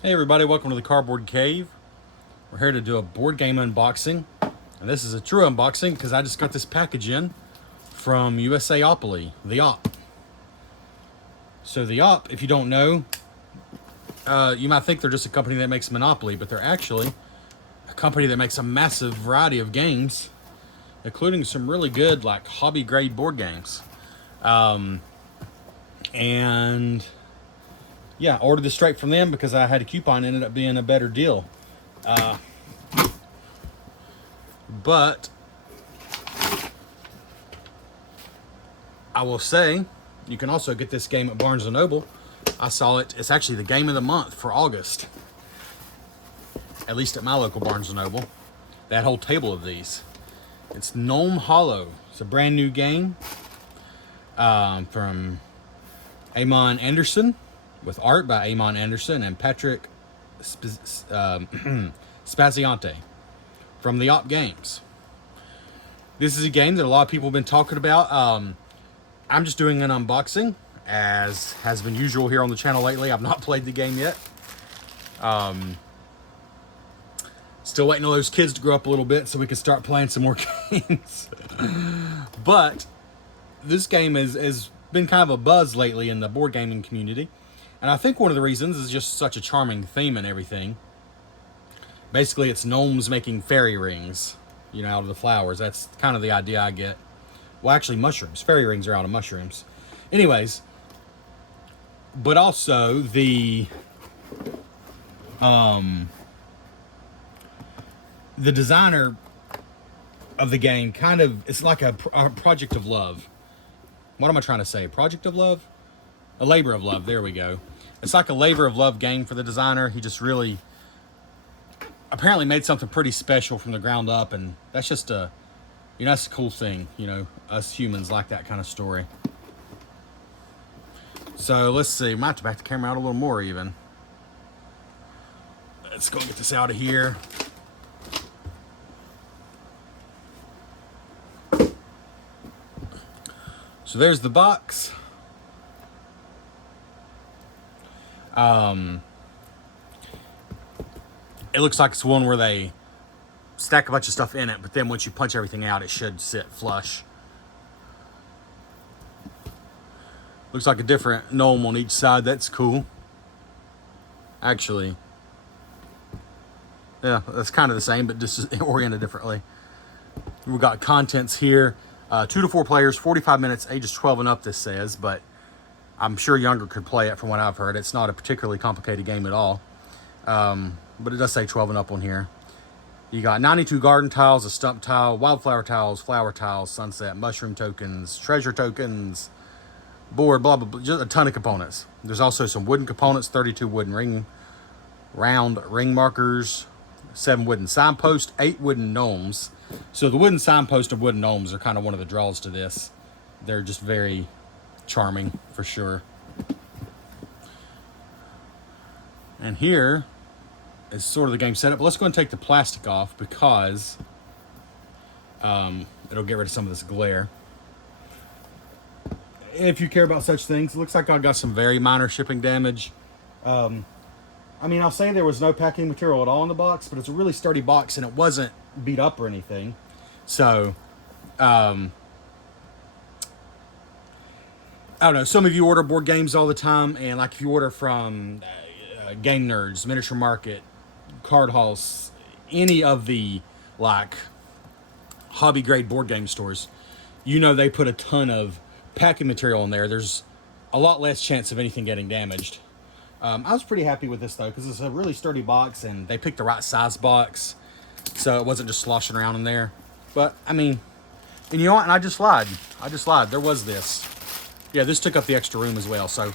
Hey everybody, welcome to the Cardboard Cave. We're here to do a board game unboxing. And this is a true unboxing because I just got this package in from USAopoly, the Op. So the Op, if you don't know, you might think they're just a company that makes Monopoly, but they're actually a company that makes a massive variety of games, including some really good like hobby grade board games. And yeah, ordered this straight from them because I had a coupon, ended up being a better deal. But I will say, you can also get this game at Barnes & Noble. I saw it. It's actually the game of the month for August. At least at my local Barnes & Noble. That whole table of these. It's Gnome Hollow. It's a brand new game from Amon Anderson, with art by Amon Anderson and Patrick Spaziante from the Op Games. This is a game that a lot of people have been talking about. I'm just doing an unboxing, as has been usual here on the channel lately. I've not played the game yet. Still waiting on those kids to grow up a little bit so we can start playing some more games. But this game has been kind of a buzz lately in the board gaming community. And I think one of the reasons is just such a charming theme and everything. Basically, it's gnomes making fairy rings, you know, out of the flowers. That's kind of the idea I get. Well, actually, mushrooms. Fairy rings are out of mushrooms. Anyways, but also the designer of the game kind of, it's like a project of love. What am I trying to say? Project of love? A labor of love. There we go. It's like a labor of love game for the designer. He just really apparently made something pretty special from the ground up, and that's just a, you know, that's a cool thing. You know, us humans like that kind of story. So let's see. We might have to back the camera out a little more even. Let's go get this out of here. So there's the box. It looks like it's one where they stack a bunch of stuff in it, but then once you punch everything out, it should sit flush. Looks like a different gnome on each side. That's cool. Actually, yeah, that's kind of the same, but just oriented differently. We've got contents here. 2 to 4 players, 45 minutes, ages 12 and up, this says, but I'm sure younger could play it from what I've heard. It's not a particularly complicated game at all. But it does say 12 and up on here. You got 92 garden tiles, a stump tile, wildflower tiles, flower tiles, sunset, mushroom tokens, treasure tokens, board, blah, blah, blah, just a ton of components. There's also some wooden components, 32 wooden round ring markers, 7 wooden signposts, 8 wooden gnomes. So the wooden signpost of wooden gnomes are kind of one of the draws to this. They're just very charming for sure. And here is sort of the game setup. But let's go and take the plastic off because it'll get rid of some of this glare. If you care about such things, it looks like I got some very minor shipping damage. I mean, I'll say there was no packing material at all in the box, but it's a really sturdy box and it wasn't beat up or anything. So, I don't know. Some of you order board games all the time, and like if you order from Game Nerds, Miniature Market, Card Halls, any of the like hobby grade board game stores, you know they put a ton of packing material in there. There's a lot less chance of anything getting damaged. I was pretty happy with this though because it's a really sturdy box and they picked the right size box, so it wasn't just sloshing around in there. But I mean, and you know what? And I just lied. There was this. Yeah, this took up the extra room as well. So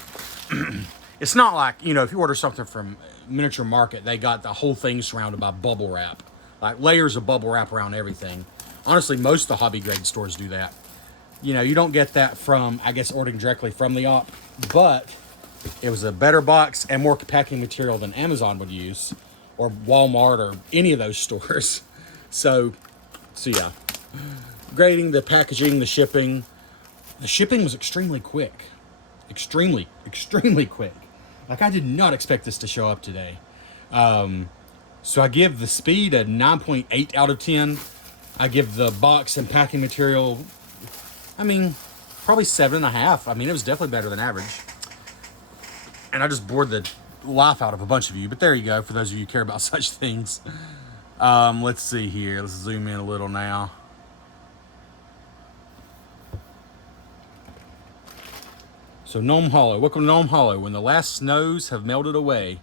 it's not like, you know, if you order something from Miniature Market, they got the whole thing surrounded by bubble wrap, like layers of bubble wrap around everything. Honestly, most of the hobby grade stores do that. You know, you don't get that from, I guess, ordering directly from the Op, but it was a better box and more packing material than Amazon would use, or Walmart, or any of those stores. So yeah. Grading, the packaging, the shipping. The shipping was extremely quick. Extremely quick. Like, I did not expect this to show up today. So I give the speed a 9.8 out of 10. I give the box and packing material, I mean, probably 7.5. I mean, it was definitely better than average. And I just bored the life out of a bunch of you. But there you go, for those of you who care about such things. Let's see here. Let's zoom in a little now. So Gnome Hollow. Welcome to Gnome Hollow. When the last snows have melted away,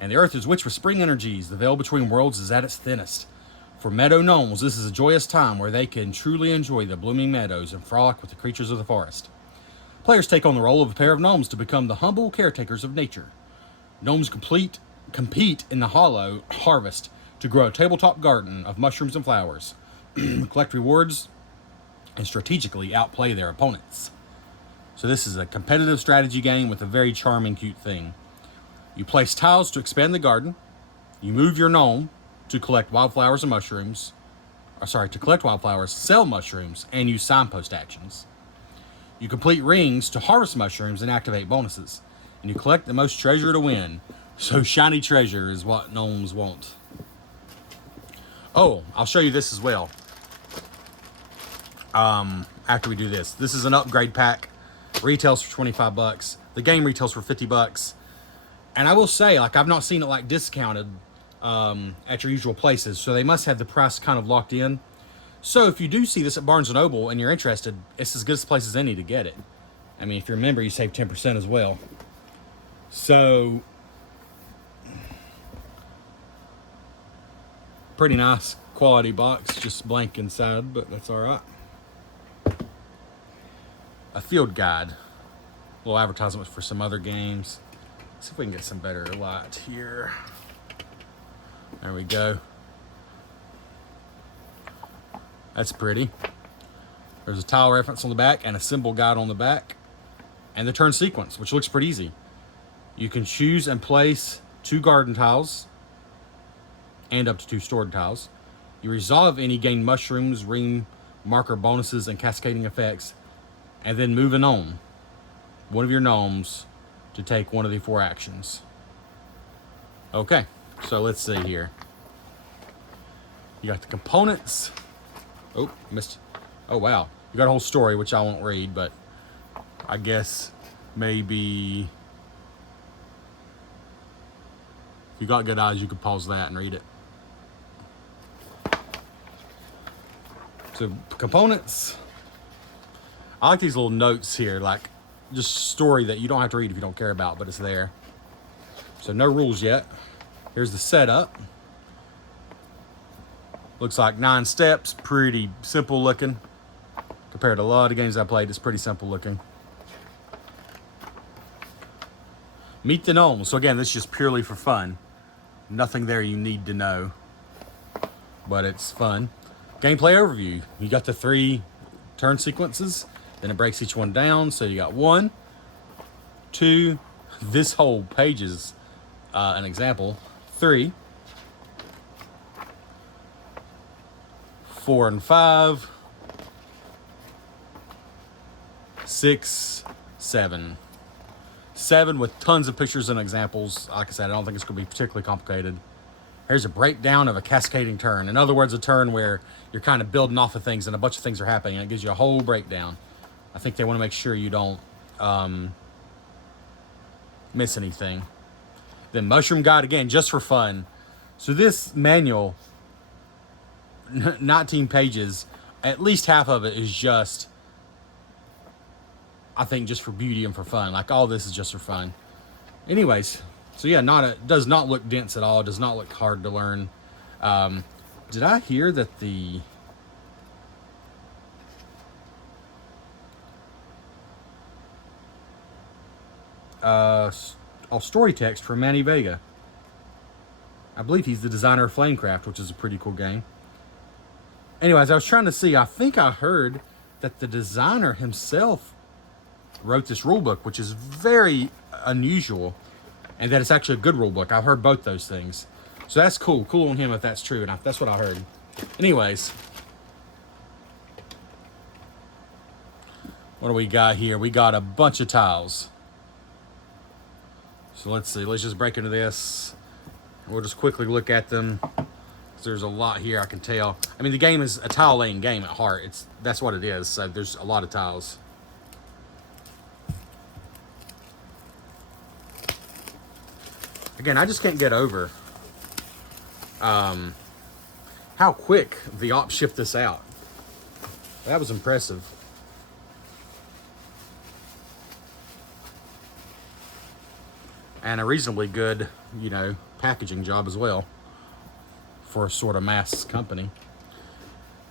and the earth is rich with spring energies, the veil between worlds is at its thinnest. For meadow gnomes, this is a joyous time where they can truly enjoy the blooming meadows and frolic with the creatures of the forest. Players take on the role of a pair of gnomes to become the humble caretakers of nature. Gnomes compete in the hollow harvest to grow a tabletop garden of mushrooms and flowers, collect rewards, and strategically outplay their opponents. So this is a competitive strategy game with a very charming, cute thing. You place tiles to expand the garden. You move your gnome to collect wildflowers and mushrooms. To collect wildflowers, sell mushrooms, and use signpost actions. You complete rings to harvest mushrooms and activate bonuses. And you collect the most treasure to win. So shiny treasure is what gnomes want. Oh, I'll show you this as well. After we do this. This is an upgrade pack. Retails for 25 bucks. The game retails for 50 bucks. And I will say, like, I've not seen it like discounted at your usual places, so they must have the price kind of locked in. So if you do see this at Barnes & Noble and you're interested, it's as good a place as any to get it. I mean, if you remember, you save 10% as well. So, pretty nice quality box, just blank inside, but that's all right. A field guide, a little advertisement for some other games. Let's see if we can get some better light here. There we go. That's pretty. There's a tile reference on the back and a symbol guide on the back. And the turn sequence, which looks pretty easy. You can choose and place 2 garden tiles and up to 2 stored tiles. You resolve any gain mushrooms, ring marker bonuses, and cascading effects, and then move a gnome, one of your gnomes, to take one of the 4 actions. Okay, so let's see here. You got the components. Oh, missed. Oh, wow. You got a whole story, which I won't read, but I guess maybe if you got good eyes, you could pause that and read it. So, components. I like these little notes here, like just story that you don't have to read if you don't care about, but it's there. So no rules yet. Here's the setup. Looks like 9 steps, pretty simple looking. Compared to a lot of games I played, it's pretty simple looking. Meet the gnomes. So again, this is just purely for fun. Nothing there you need to know, but it's fun. Gameplay overview. You got the 3 turn sequences. Then it breaks each one down. So you got 1, 2. This whole page is an example. 3, 4 and 5, 6, 7. 7 with tons of pictures and examples. Like I said, I don't think it's going to be particularly complicated. Here's a breakdown of a cascading turn. In other words, a turn where you're kind of building off of things and a bunch of things are happening, and it gives you a whole breakdown. I think they want to make sure you don't miss anything. Then mushroom guide, again, just for fun. So this manual, 19 pages, at least half of it is just, I think, just for beauty and for fun. Like, all this is just for fun. Anyways, so yeah, does not look dense at all. Does not look hard to learn. Did I hear that the story text from Manny Vega? I believe he's the designer of Flamecraft, which is a pretty cool game. Anyways, I was trying to see, I think I heard that the designer himself wrote this rulebook, which is very unusual, and that it's actually a good rulebook. I've heard both those things. So that's cool. Cool on him if that's true, and that's what I heard. Anyways, what do we got here? We got a bunch of tiles. So let's see. Let's just break into this. We'll just quickly look at them. There's a lot here, I can tell. I mean, the game is a tile laying game at heart. That's what it is. So there's a lot of tiles. Again, I just can't get over how quick the op shipped this out. That was impressive. And a reasonably good, packaging job as well for a sort of mass company.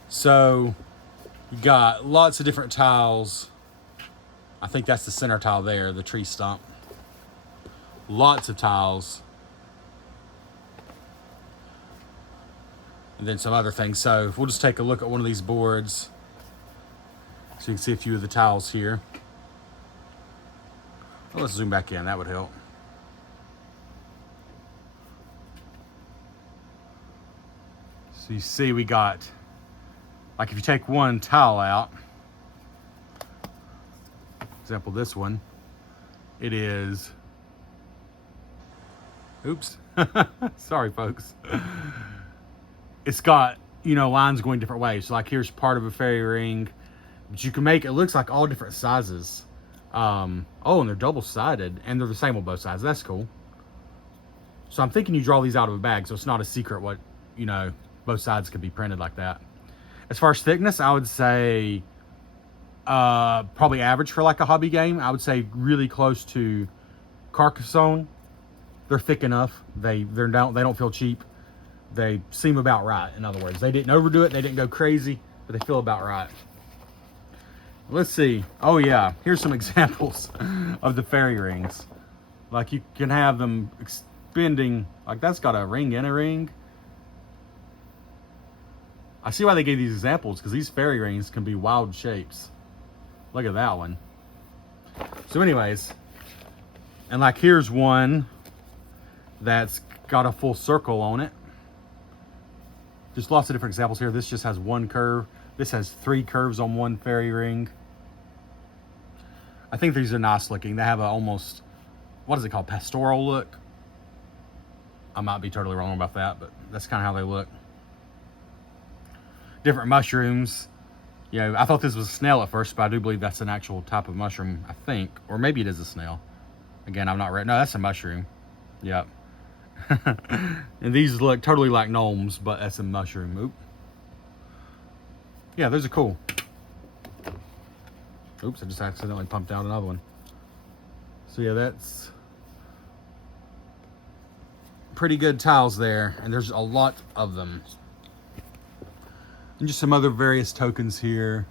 So you got lots of different tiles. I think that's the center tile there, the tree stump. Lots of tiles. And then some other things. So we'll just take a look at one of these boards so you can see a few of the tiles here. Well, let's zoom back in, that would help. So you see we got, like if you take one tile out, example this one, it is, oops, sorry folks. It's got, lines going different ways. So like here's part of a fairy ring, but you can make, it looks like all different sizes. Oh, and they're double-sided, and they're the same on both sides. That's cool. So I'm thinking you draw these out of a bag, so it's not a secret what, both sides could be printed like that. As far as thickness, I would say probably average for like a hobby game. I would say really close to Carcassonne. They're thick enough. They don't feel cheap. They seem about right. In other words, they didn't overdo it. They didn't go crazy, but they feel about right. Let's see. Oh yeah, here's some examples of the fairy rings. Like you can have them expending, like that's got a ring in a ring. I see why they gave these examples, because these fairy rings can be wild shapes. Look at that one. So anyways, and like here's one that's got a full circle on it. Just lots of different examples here. This just has one curve. This has 3 curves on one fairy ring. I think these are nice looking. They have a almost, what is it called, pastoral look? I might be totally wrong about that, but that's kind of how they look. Different mushrooms. I thought this was a snail at first, but I do believe that's an actual type of mushroom, I think. Or maybe it is a snail. Again, I'm not right. No, that's a mushroom. Yep. And these look totally like gnomes, but that's a mushroom. Oop. Yeah, those are cool. Oops, I just accidentally pumped out another one. So yeah, that's pretty good tiles there, and there's a lot of them. And just some other various tokens here.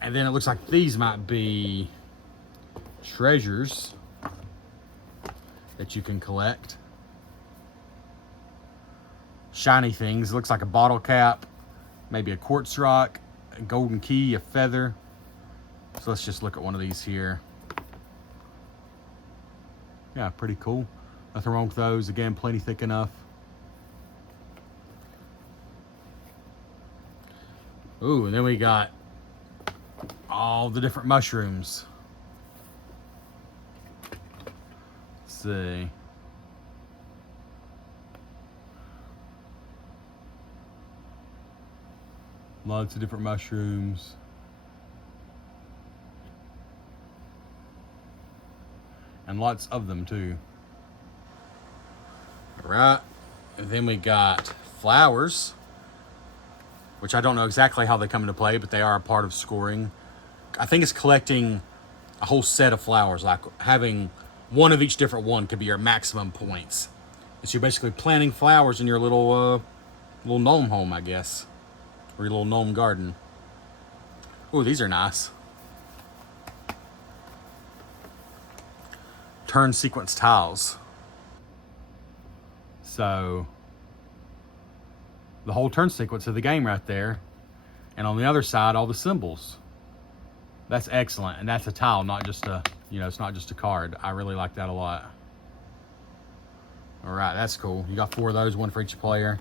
And then it looks like these might be treasures that you can collect. Shiny things. It looks like a bottle cap, maybe a quartz rock, a golden key, a feather. So let's just look at one of these here. Yeah, pretty cool. Nothing wrong with those. Again, plenty thick enough. Ooh, and then we got all the different mushrooms. Let's see. Lots of different mushrooms. And lots of them too. All right. And then we got flowers, which I don't know exactly how they come into play, but they are a part of scoring. I think it's collecting a whole set of flowers, like having one of each different one could be your maximum points. And so you're basically planting flowers in your little gnome home, I guess, or your little gnome garden. Oh, these are nice. Turn sequence tiles. So the whole turn sequence of the game right there, and on the other side all the symbols. That's excellent, and that's a tile, not just a, it's not just a card. I really like that a lot. All right, that's cool. You got 4 of those, 1 for each player.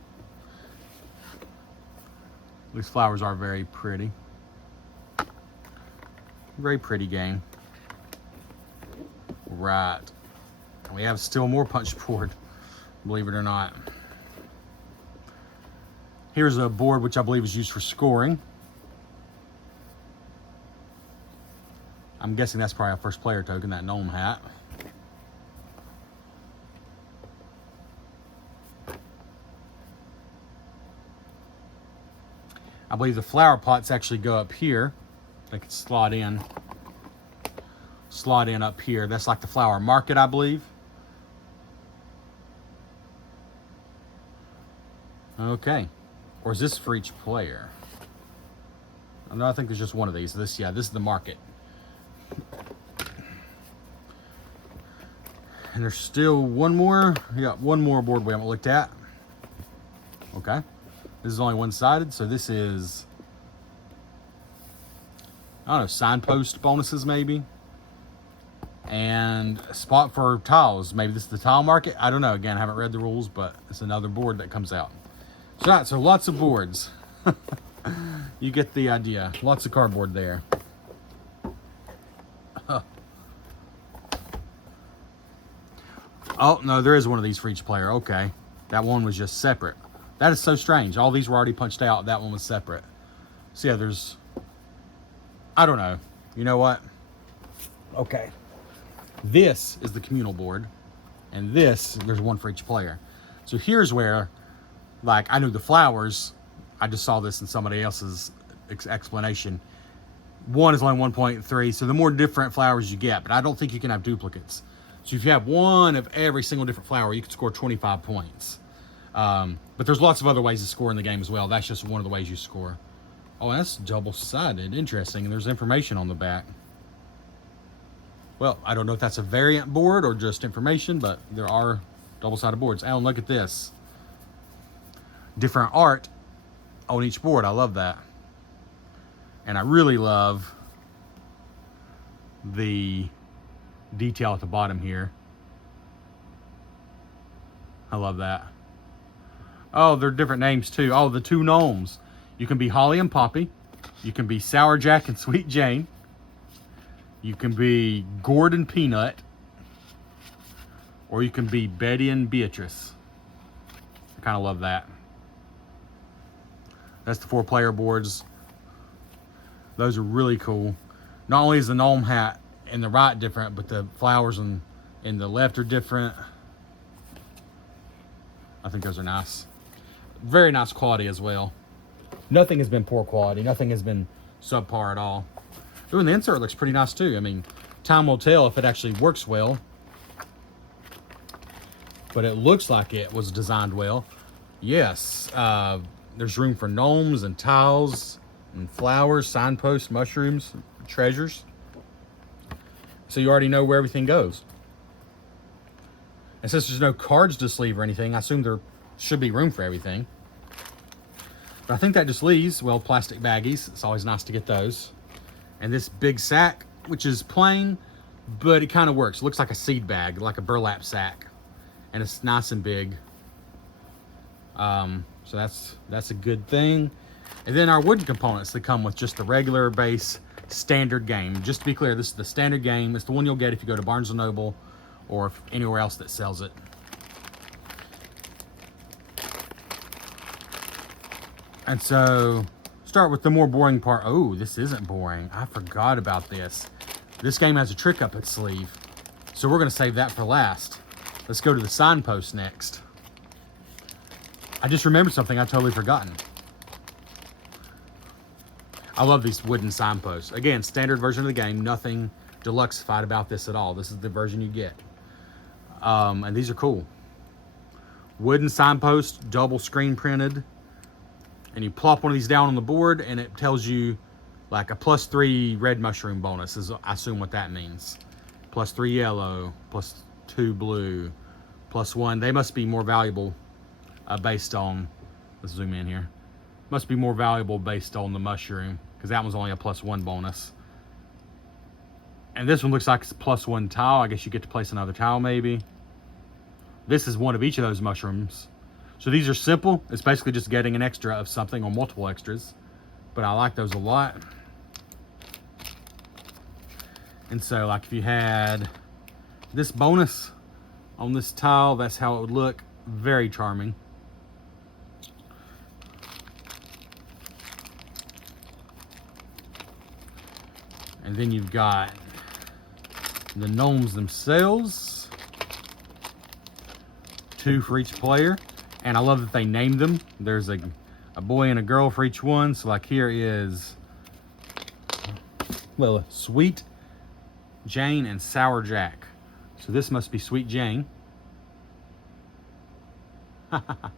These flowers are very pretty. Very pretty game. All right. We have still more punch board, believe it or not. Here's a board which I believe is used for scoring. I'm guessing that's probably a first player token, that gnome hat. I believe the flower pots actually go up here. They can slot in up here. That's like the flower market, I believe. Okay. Or is this for each player? No, I think there's just one of these. This is the market. And there's still one more. We got one more board we haven't looked at. Okay. This is only one-sided, so this is, I don't know, signpost bonuses maybe. And a spot for tiles. Maybe this is the tile market. I don't know. Again, I haven't read the rules, but it's another board that comes out. So lots of boards. You get the idea. Lots of cardboard there. Oh, no, there is one of these for each player. Okay. That one was just separate. That is so strange. All these were already punched out. That one was separate. So, yeah, there's... I don't know. You know what? Okay. This is the communal board. And there's one for each player. So, here's where, like, I knew the flowers. I just saw this in somebody else's explanation. One is only 1.3. So, the more different flowers you get. But I don't think you can have duplicates. So if you have one of every single different flower, you can score 25 points. But there's lots of other ways to score in the game as well. That's just one of the ways you score. Oh, that's double-sided. Interesting. And there's information on the back. Well, I don't know if that's a variant board or just information, but there are double-sided boards. Alan, look at this. Different art on each board. I love that. And I really love the detail at the bottom here. I love that. Oh, they're different names too. Oh, the two gnomes. You can be Holly and Poppy. You can be Sour Jack and Sweet Jane. You can be Gourd and Peanut. Or you can be Betty and Beatrice. I kind of love that. That's the 4-player boards. Those are really cool. Not only is the gnome hat in the right different, but the flowers in the left are different. I think those are nice. Very nice quality as well. Nothing has been poor quality. Nothing has been subpar at all. Ooh, and the insert looks pretty nice too. I mean, time will tell if it actually works well. But it looks like it was designed well. Yes, there's room for gnomes and tiles and flowers, signposts, mushrooms, treasures. So you already know where everything goes. And since there's no cards to sleeve or anything, I assume there should be room for everything. But I think that just leaves, well, plastic baggies. It's always nice to get those. And this big sack, which is plain, but it kind of works. It looks like a seed bag, like a burlap sack. And it's nice and big. So that's a good thing. And then our wooden components that come with just the regular base standard game. Just to be clear, this is the standard game. It's the one you'll get if you go to Barnes & Noble or anywhere else that sells it. And so, start with the more boring part. Oh, this isn't boring. I forgot about this. This game has a trick up its sleeve. So we're going to save that for last. Let's go to the signpost next. I just remembered something I totally forgotten. I love these wooden signposts. Again, standard version of the game. Nothing deluxeified about this at all. This is the version you get. And these are cool. Wooden signpost, double screen printed. And you plop one of these down on the board and it tells you like a +3 red mushroom bonus is, I assume, what that means. +3 yellow, +2 blue, +1. They must be more valuable based on, let's zoom in here. Must be more valuable based on the mushroom because that one's only a +1 bonus. And this one looks like it's a +1 tile. I guess you get to place another tile maybe. This is one of each of those mushrooms. So these are simple. It's basically just getting an extra of something or multiple extras. But I like those a lot. And so like if you had this bonus on this tile, that's how it would look. Very charming. And then you've got the gnomes themselves. 2 for each player. And I love that they named them. There's a boy and a girl for each one. So like here is, well, Sweet Jane and Sour Jack. So this must be Sweet Jane. Get a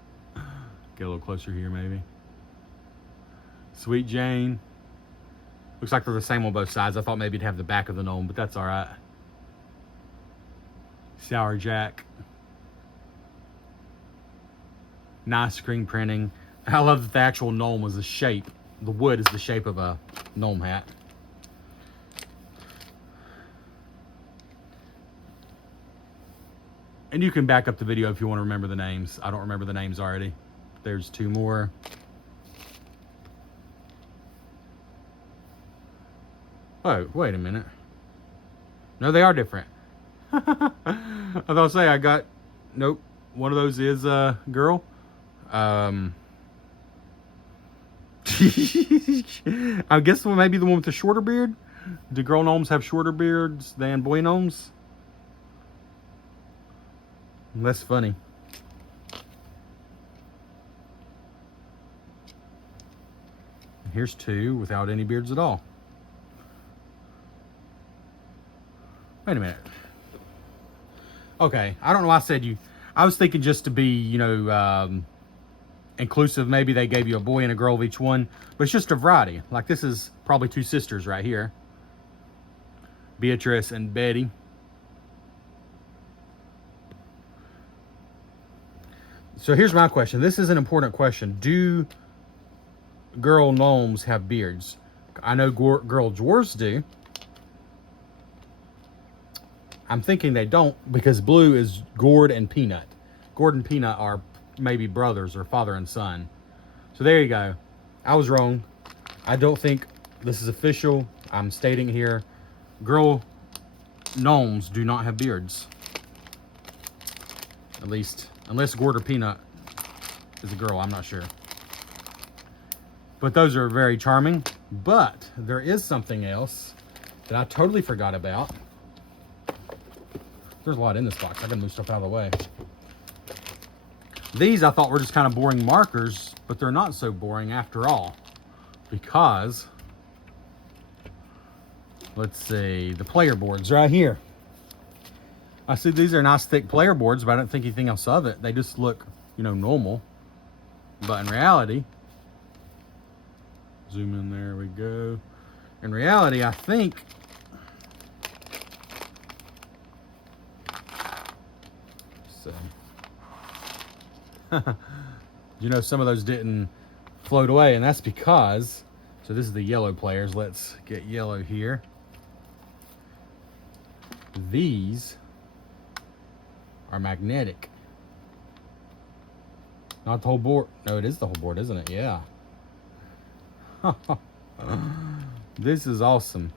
little closer here maybe. Sweet Jane. Looks like they're the same on both sides. I thought maybe it'd have the back of the gnome, but that's all right. Sour Jack. Nice screen printing. I love that the actual gnome was the shape. The wood is the shape of a gnome hat. And you can back up the video if you want to remember the names. I don't remember the names already. There's 2 more. Oh, wait a minute. No, they are different. I was gonna say I got, nope. One of those is a girl. I guess maybe the one with the shorter beard. Do girl gnomes have shorter beards than boy gnomes? That's funny. Here's 2 without any beards at all. Wait a minute. Okay, I don't know why I said you. I was thinking just to be, you know, inclusive. Maybe they gave you a boy and a girl of each one. But it's just a variety. Like this is probably 2 sisters right here. Beatrice and Betty. So here's my question. This is an important question. Do girl gnomes have beards? I know girl dwarves do. I'm thinking they don't because blue is Gourd and Peanut. Gourd and Peanut are maybe brothers or father and son. So there you go. I was wrong. I don't think this is official. I'm stating here, girl gnomes do not have beards. At least, unless Gourd or Peanut is a girl, I'm not sure. But those are very charming. But there is something else that I totally forgot about. There's a lot in this box. I gotta move stuff out of the way. These I thought were just kind of boring markers, but they're not so boring after all. Because, let's see, the player boards right here. I see these are nice thick player boards, but I don't think anything else of it. They just look, you know, normal. But in reality, zoom in, there we go. In reality, I think so. You know, some of those didn't float away, and that's because, so this is the yellow players. Let's get yellow here. These are magnetic. Not the whole board. No, it is the whole board, isn't it? Yeah. This is awesome.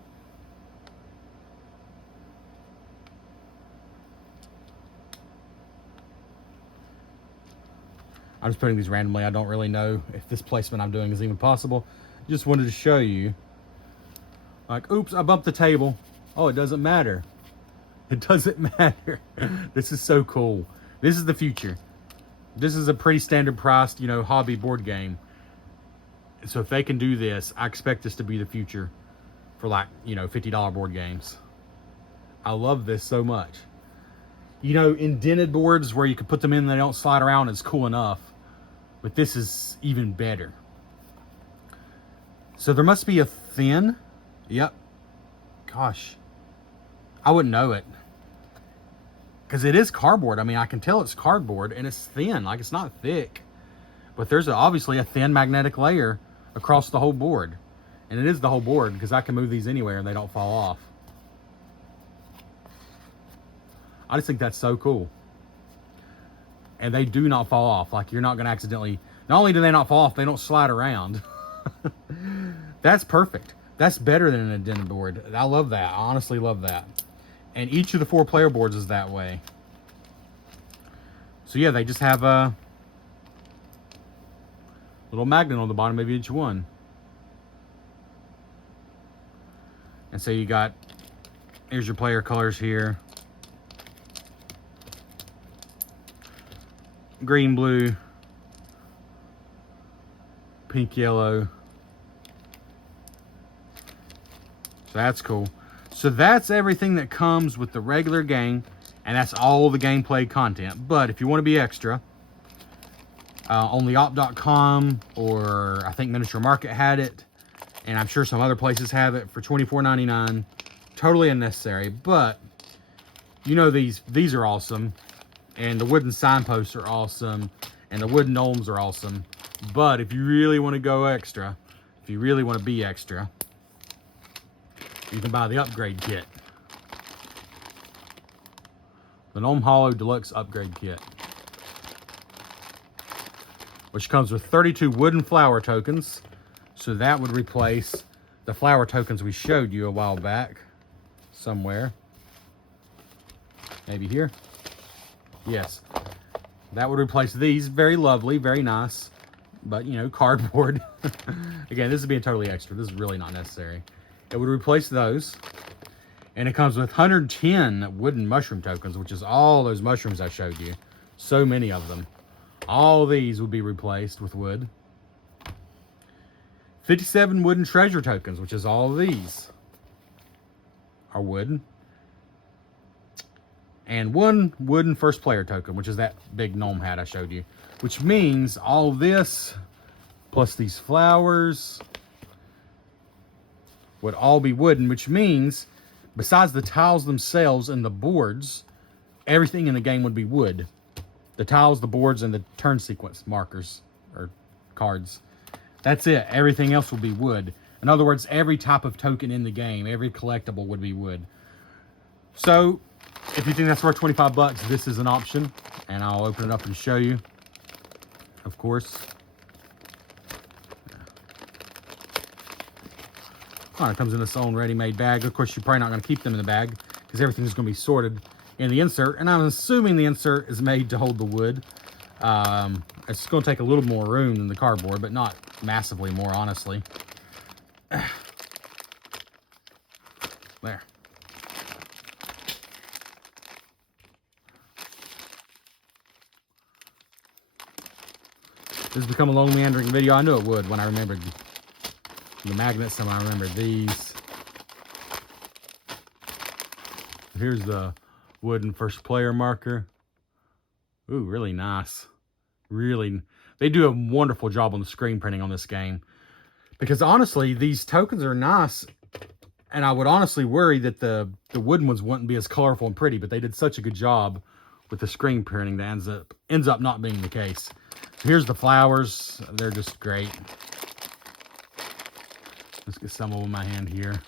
I'm just putting these randomly. I don't really know if this placement I'm doing is even possible. Just wanted to show you. Like, oops, I bumped the table. Oh, it doesn't matter. It doesn't matter. This is so cool. This is the future. This is a pretty standard priced, you know, hobby board game. So if they can do this, I expect this to be the future for, like, you know, $50 board games. I love this so much. You know, indented boards where you can put them in and they don't slide around is cool enough. But this is even better. So there must be a thin. Yep. Gosh. I wouldn't know it. Because it is cardboard. I mean, I can tell it's cardboard and it's thin. Like, it's not thick. But there's obviously a thin magnetic layer across the whole board. And it is the whole board because I can move these anywhere and they don't fall off. I just think that's so cool. And they do not fall off. Like, you're not going to accidentally... Not only do they not fall off, they don't slide around. That's perfect. That's better than an indented board. I love that. I honestly love that. And each of the 4 player boards is that way. So yeah, they just have a little magnet on the bottom of each one. And so you got, here's your player colors here. Green, blue, pink, yellow. So that's cool. So that's everything that comes with the regular game, and that's all the gameplay content. But if you want to be extra, on the op.com, or I think Miniature Market had it, and I'm sure some other places have it for $24.99. Totally unnecessary, but you know these are awesome, and the wooden signposts are awesome, and the wooden gnomes are awesome. But if you really want to go extra, if you really want to be extra, you can buy the upgrade kit. The Gnome Hollow Deluxe Upgrade Kit, which comes with 32 wooden flower tokens. So that would replace the flower tokens we showed you a while back. Somewhere. Maybe here. Yes. That would replace these. Very lovely, very nice. But, you know, cardboard. Again, this is being totally extra. This is really not necessary. It would replace those. And it comes with 110 wooden mushroom tokens, which is all those mushrooms I showed you. So many of them. All these would be replaced with wood. 57 wooden treasure tokens, which is all of these are wooden. And 1 wooden first player token, which is that big gnome hat I showed you. Which means all this, plus these flowers, would all be wooden, which means besides the tiles themselves and the boards, everything in the game would be wood. The tiles, the boards, and the turn sequence markers, or cards. That's it. Everything else will be wood. In other words, every type of token in the game, every collectible would be wood. So, if you think that's worth 25 bucks, this is an option. And I'll open it up and show you, of course. Oh, it comes in its own ready-made bag. Of course, you're probably not going to keep them in the bag because everything's going to be sorted in the insert. And I'm assuming the insert is made to hold the wood. It's going to take a little more room than the cardboard, but not massively more, honestly. There. This has become a long meandering video. I knew it would when I remembered the magnets and I remembered these. Here's the wooden first player marker. Ooh, really nice. Really, they do a wonderful job on the screen printing on this game. Because honestly, these tokens are nice. And I would honestly worry that the wooden ones wouldn't be as colorful and pretty. But they did such a good job with the screen printing that ends up not being the case. So here's the flowers. They're just great. Let's get some of them in my hand here.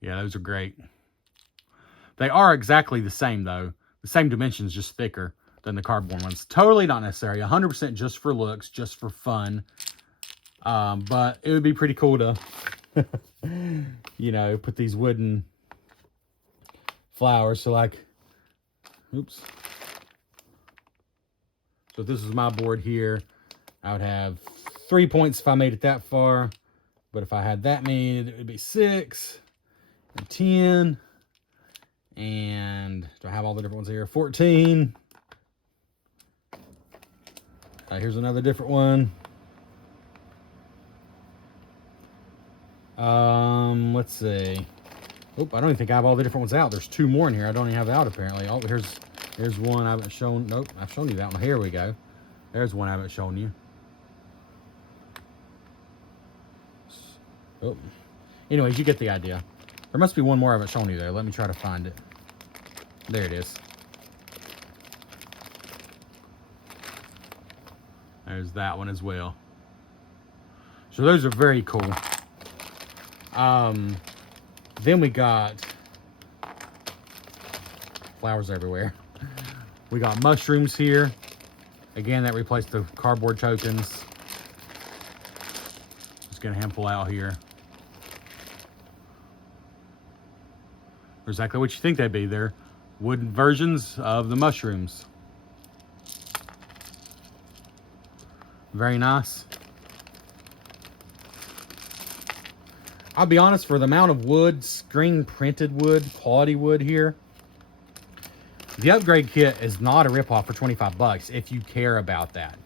Yeah, those are great. They are exactly the same, though. The same dimensions, just thicker than the cardboard ones. Totally not necessary. 100% just for looks, just for fun. But it would be pretty cool to, you know, put these wooden flowers. So, like, oops. So, if this is my board here, I would have 3 points if I made it that far. But if I had that many, it would be 6 and 10. And do I have all the different ones here? 14. Here's another different one. Let's see. Oh, I don't even think I have all the different ones out. There's 2 more in here. I don't even have out apparently. Oh, here's one I haven't shown. Nope, I've shown you that one. Here we go. There's one I haven't shown you. Oh. Anyways, you get the idea. There must be one more I haven't shown you there. Let me try to find it. There it is. There's that one as well. So those are very cool. Then we got flowers everywhere. We got mushrooms here. Again, that replaced the cardboard tokens. Let's get a handful out here. They're exactly what you think they'd be. They're wooden versions of the mushrooms. Very nice. I'll be honest, for the amount of wood, screen printed wood, quality wood here, the upgrade kit is not a ripoff for 25 bucks if you care about that.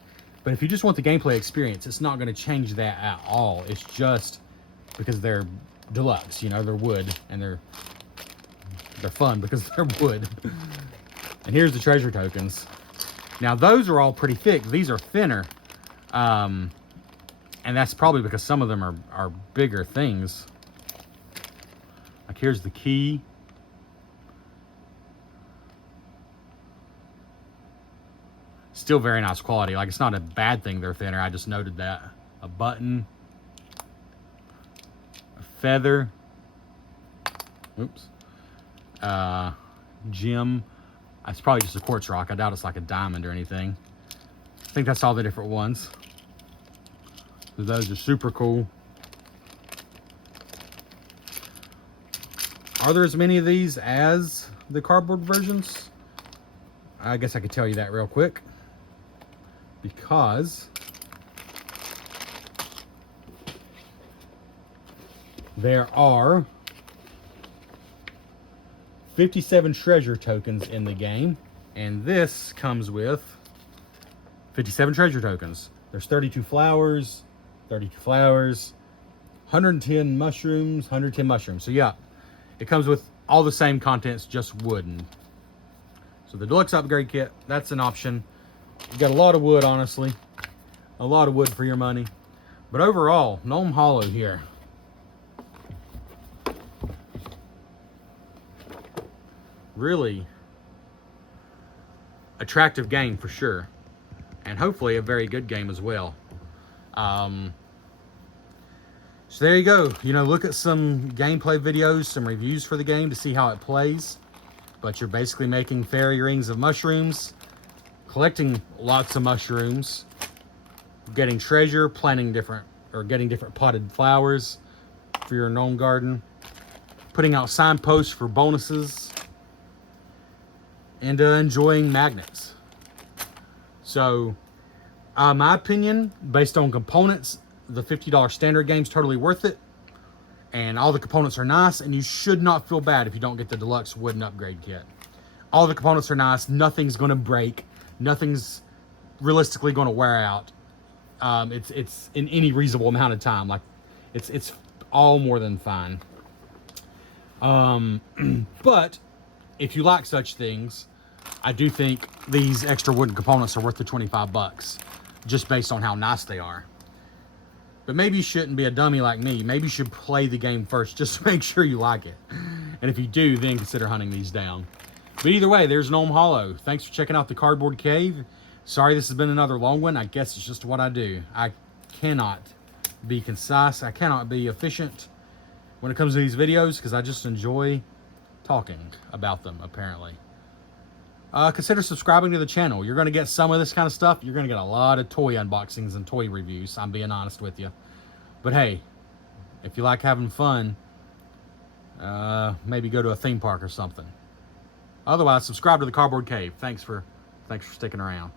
But if you just want the gameplay experience, it's not going to change that at all. It's just because they're deluxe, you know, they're wood, and they're fun because they're wood. And here's the treasure tokens. Now those are all pretty thick. These are thinner. And that's probably because some of them are bigger things. Like here's the key. Still very nice quality. Like, it's not a bad thing they're thinner. I just noted that. A button. A feather. Oops. Gem. It's probably just a quartz rock. I doubt it's like a diamond or anything. I think that's all the different ones. So those are super cool. Are there as many of these as the cardboard versions? I guess I could tell you that real quick. Because there are 57 treasure tokens in the game, and this comes with 57 treasure tokens. There's 32 flowers, 110 mushrooms, 110 mushrooms. So yeah, it comes with all the same contents, just wooden. So the deluxe upgrade kit, that's an option. You got a lot of wood, honestly. A lot of wood for your money. But overall, Gnome Hollow here. Really attractive game for sure. And hopefully a very good game as well. So there you go. You know, look at some gameplay videos, some reviews for the game to see how it plays. But you're basically making fairy rings of mushrooms, collecting lots of mushrooms, getting treasure, getting different potted flowers for your gnome garden, putting out signposts for bonuses, and enjoying magnets. So, my opinion, based on components, the $50 standard game's totally worth it. And all the components are nice, and you should not feel bad if you don't get the deluxe wooden upgrade kit. All the components are nice. Nothing's going to break. Nothing's realistically going to wear out. It's in any reasonable amount of time. Like, it's all more than fine. But if you like such things, I do think these extra wooden components are worth the 25 bucks, just based on how nice they are. But maybe you shouldn't be a dummy like me. Maybe you should play the game first, just to make sure you like it. And if you do, then consider hunting these down. But either way, there's Gnome Hollow. Thanks for checking out the Cardboard Cave. Sorry this has been another long one. I guess it's just what I do. I cannot be concise. I cannot be efficient when it comes to these videos because I just enjoy talking about them, apparently. Consider subscribing to the channel. You're going to get some of this kind of stuff. You're going to get a lot of toy unboxings and toy reviews. I'm being honest with you. But hey, if you like having fun, maybe go to a theme park or something. Otherwise, subscribe to the Cardboard Cave. Thanks for sticking around.